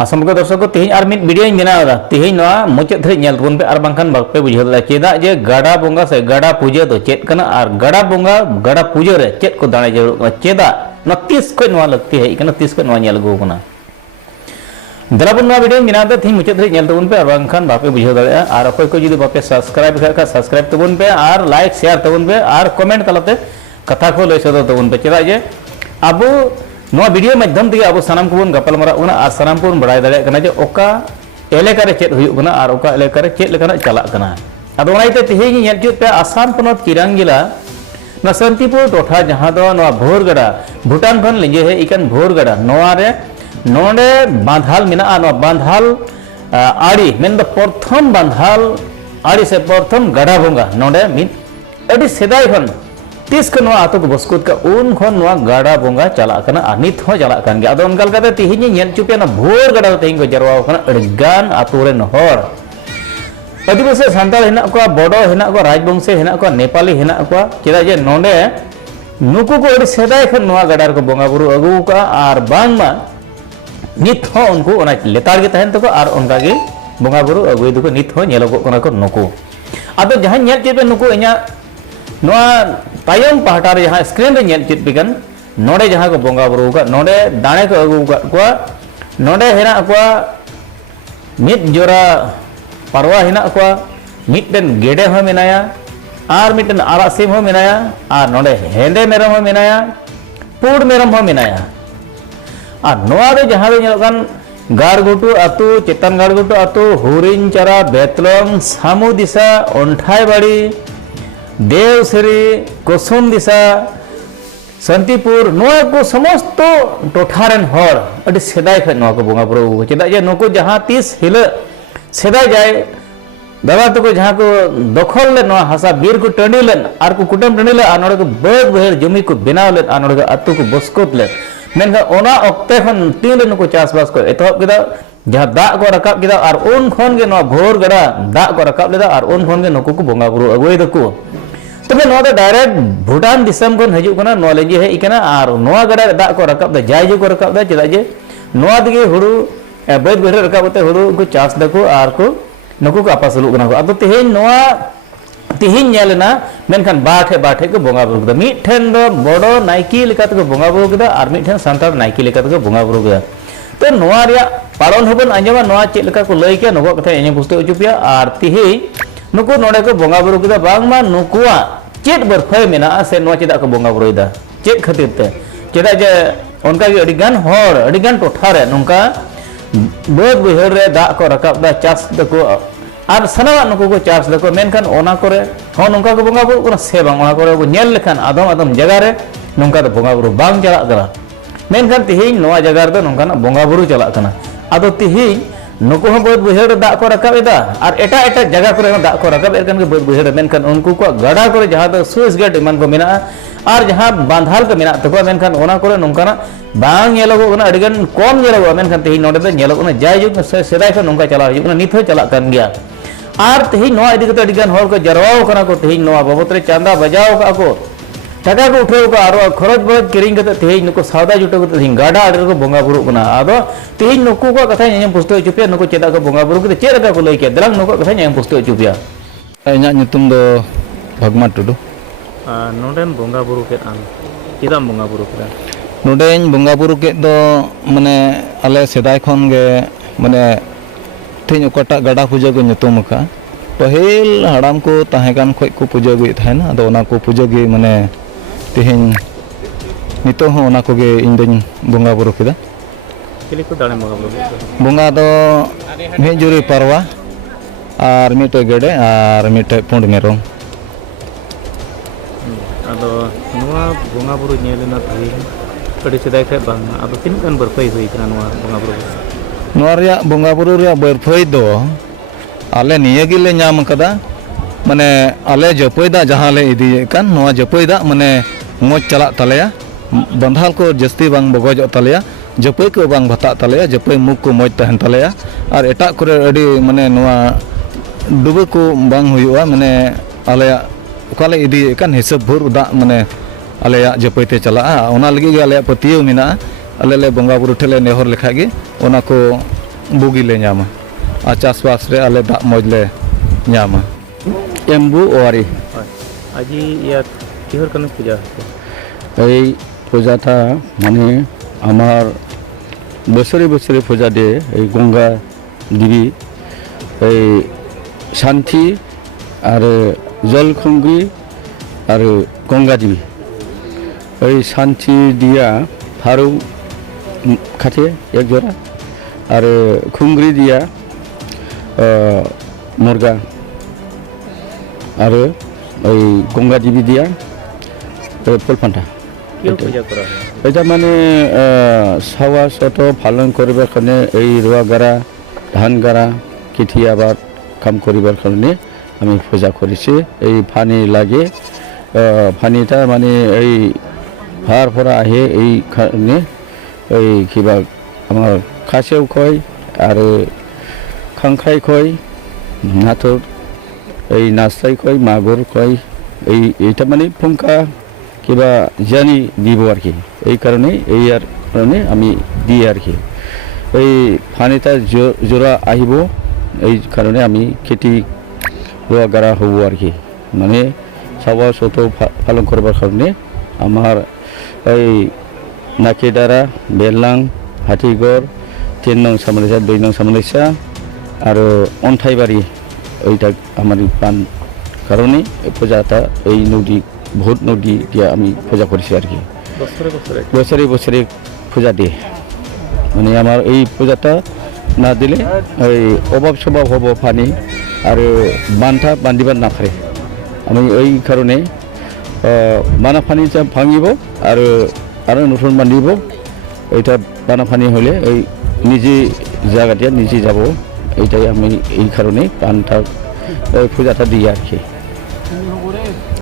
आसाम को दर्शक को तेज और मिड वीडियो बनावा तेज मुचाद धरी नेल तबन पे और बांखान बापे बुझाव दा चेदा जे गाड़ा बोंगा से गाड़ा पूजा तो चेद कना और गाड़ा बोंगा गाड़ा पूजा रे चेद को दाणे जरूर कना चेदा न 30 को नवा लगती है इकना 30 को नवा नेल गो कना दलाबन नवा वीडियो बनादा थी मुचाद धरी नेल तबन पे और बांखान बापे बुझाव दा और अकोय को जुदी बापे सब्सक्राइब का सब्सक्राइब तबन पे और लाइक शेयर तबन पे और कमेंट तलाते कथा को लय सदर तबन पे चेदा जे अब नवा वीडियो माध्यम ते अब सानाम को गपल मारा और सानाम को बड़ा दाड़ा जे ओका एलेका रे चेद हुयुग कना और ओका एलेका रे चेद लेकाना चला कना अदो ओनाइते तेहेኝ नेलचुत पे आसाम पनत चिरांग जिला न शांतिपुर टोठा जहां दो नवा भोरगड़ा भूटान खन लिंजे है इकन भोरगड़ा नवा रे नोंडे बांधाल मिना नवा बांधाल आड़ी मेन द प्रथम बांधाल आड़ी से प्रथम गड़ा बोंगा नोंडे मिन अडी सेदाय खन तीस को नवा आतो को बसकुत का उन खन नवा गाड़ा बोंगा चला कना नित हो चला कान गे अदो अनकल कते तेहेኝ नेल चुपे ना भोर गड़ा तेहेኝ को जरवा कना अड़गान आतो रेन हर आदिवासी सान्ताल हेना को बड़ो हेना को राजवंशी हेना को नेपाली हेना को चेदा जे नोंडे नुकु को अड़ी सेदाय खन नवा गाड़ा को बोंगा बुरु अगु का और बांगमा नित हो उनको ओना लेतार गे तहन तको और उनका गे बोंगा बुरु अगु दुको नित हो नेलोगो कना को नुकु अदो जहां नेल चेपे नुकु इना नवा तायम पहाटा रे जहां स्क्रीन रे नेल चित बिगन नोडे जहां को बोंगा बुरु का नोडे दाणे को अगु का नोडे हेना को मिट जोरा परवा हेना को मिटन गेडे हो मेनाया और मिटन आरा सिम हो मेनाया और नोडे हेंदे मेरम हो मेनाया पुड मेरम हो मेनाया और नोआ रे जहां रे नेलकान गारगुटु अतु चेतन गारगुटु अतु हुरिनचरा बेतलम सामु दिशा ओंठायबाड़ी देवसरी कोसुम दिशा शांतिपुर नोआ को समस्त टोठारन हर अडी सेदाय खन नोआ को बोंगा बुरु चेदा जे नको जहां 30 हिल सेदाय जाय दादा तो को जहां को दखल ले नोआ हासा बीर को टंडीलन आर को कुटम टंडीले आ नोडे को बद बहेर जमी को बनावले आ नोडे को अतु को बसकोत ले मेनका ओना ऑक्ते खन तीन रे नको चासबास को एतहब केदा जहां दा को रकाब केदा और उन खन गे नोआ भोर गड़ा दा को रकाब लेदा और उन खन गे नको को बोंगा बुरु अगुय दको तबे नोआ डायरेक्ट भूटान दिसम को हजू कना नोआ लेजे है इकना और नोआ गड़ा दा को रकाब दा जायजू को रकाब दा चेदा जे नोआ दिगे हुडू बैद बैर रकाबते हुडू को चास दको और को नको को आपासलु कना को अदो तेहेñ नोआ तेहेñ नेलना मेनखान बाठे को बोंगा बुरु केदा मिठेन दो बड़ो नाइकी लेका को बोंगा बुरु केदा और मिठेन सांतार नाइकी लेका को बोंगा बुरु केदा तो नोआ रिया पालन हबन आंजमा नोआ चेद लेका को लय के नको कथा एने बुझते उचुपिया और तेहेñ नुकु नोडे को बोंगा बुरु केदा बांगमा नुकुआ चेद बरफय मेना से नोआ चेदा को बोंगा बुरुइदा चेद खातिर ते चेदा जे उनका गे अडिगान हर अडिगान टोठा रे नुका बद बहर रे दा को रकाब दा चास दको और सनावा नुकु को चास दको मेनखान ओना करे हो नुका को बोंगा बुरु कोना से बांग ओना करे को नेल लेखान आदम आदम जगह रे नुका तो बोंगा बुरु बांग चला करा मेनखान तेहेñ नोआ जगह रे नुका ना बोंगा बुरु चला कना आदो तेहेñ नुकु हो बद बहर रे दा को रकाब एदा और एटा एटा जगह करे दा को रकाब एरकन के बद बहर मेनखान उनको को गड़ा करे जहां दो स्विस गेट ईमान को मेना और जहां बांधाल को मेना तको मेनखान ओना करे नुका ना बांग नेलोगो कना अडिगन कम नेलोगो मेनखान तेहेñ नोडे दो नेलोगो ना जायजुग सेदाय को नुका चला हिजुग ना निथ हो चला कन गया और तेहेñ नोआ इदी कते अडिगन हर को जरवाओ कना को तेहेñ नोआ बाबत रे चांदा बजाओ का को टाका को उठाओ को और खरच बरच किरिंग कते तेहेñ नुको सावदा जुटो को तेहेñ गाडा आडर को बोंगा बुरु कना आदो तेहेñ नुको को कथा नेम पुस्तक चुपिया नुको चेदा को बोंगा बुरु के चेदा को लय के दलांग नुको कथा नेम पुस्तक चुपिया इना nyutum do Bhagma Tudu नोडेन बोंगा बुरु के आन चेदा बोंगा बुरु के नोडेन बोंगा बुरु के दो माने आले सेदाय खन गे माने तेहेñ ओकाटा गाडा पूजा को nyutum का पहिल हड़ाम को ताहेगान खय को पूजा गई थायना आदो ओना को पूजा गे माने तेहेñ नितो हो ओना को गे इन दिन बोंगा बुरु केदा चिली को दाणे बोंगा बुरु बोंगा दो मिट जुरी परवा और मिटे गेडे और मिटे पुंड मेरम आदो नोआ बोंगा बुरु नेलना थई कड़ी सेदाय खय बांग आदो तीन कन बरफय होई कना नोआ बोंगा बुरु नोआ रिया बोंगा बुरु रिया बरफय दो आले निये गिले नाम कदा माने आले जपयदा जहां ले इदी कान नोआ जपयदा माने मोज चला तलेया बंधाल को जस्ती बांग बगोज तलेया जपय को बांग भता तलेया जपय मुख को मोज तहन तलेया और एटा करे अडी माने नोआ डुबे को बांग हुयुआ माने आले ओकाले इदी कान हिसाब भुर दा माने आले जपयते चला ओना लगी गे आले पतियो मिना आले ले बोंगा बुरु ठेले नेहर लेखा गे ओना को बुगी ले ᱧᱟᱢᱟ ᱟᱨ ᱪᱟᱥᱵᱟᱥ ᱨᱮ ᱟᱞᱮ ᱫᱟᱜ ᱢᱚᱡᱽ লে ᱧᱟᱢᱟ এম্বু ওয়ারি আজি ইয়াত কিহৰ কাৰণে পূজা হৈছে এই পূজাটা মানে আমার বছরে বছরে পূজা দিয়ে এই গঙ্গা দেবী এই শান্তি আর জলখঙ্গি আর গঙ্গা দেবী এই শান্তি দিয়া ফারু খাটে এক জোড়া আর খুঙ্গরি দিয়া মুরগা আর ওই গঙ্গা দেবী দিয়া ফুলপান্তা কিয় পূজা কৰা হয় এটা মানে চাৱা চত পালন কৰিবৰ কাৰণে এই ৰোৱা গাৰা ধান গাৰা খেতি আবাদ কাম কৰিবৰ কাৰণে আমি পূজা কৰিছোঁ এই পানী লাগে পানীটা মানে এই ভাৰ পৰা আহে এই কাৰণে এই কিবা আমাৰ খাচেও কয় আৰু খাংখাই কয় নাথৰ এই নাস্তাই কয় মাগুৰ কয় এইটা মানে ফুংকা কিবা জানি দিব আর কি এই কারণে এই আর কারণে আমি দিই আর কি এই পানীটা জোৰা আহিব এই কারণে আমি খেতি ৰোৱা গাৰা হ'ব আর কি মানে চাৱা চত পালন করবার কারণে আমার এই নাকিদারা বেললাং হাতিগড় 3 নং সামলাইছা 2 নং সামলাইছা আর অন্থাইবাড়ি এইটা আমার পান কারণে পূজাটা এই নদী বহুত নদী দিয়া আমি পূজা কৰিছো আর কি বছৰে বছৰে বছরে বছরে পূজা দিয়ে মানে আমার এই পূজাটা না দিলে এই অভাব স্বভাব হব পানি আর বান্ধা বান্ধিবার না পারে আমি এই কারণে বানা পানিটা ভাঙিব আর নতুন বান্ধিব এইটা বানা পানি হলে এই নিজে জায়গা দিয়া নিজে যাব এইটাই আমি এই কারণে পানটা পূজাটা দিই আর কি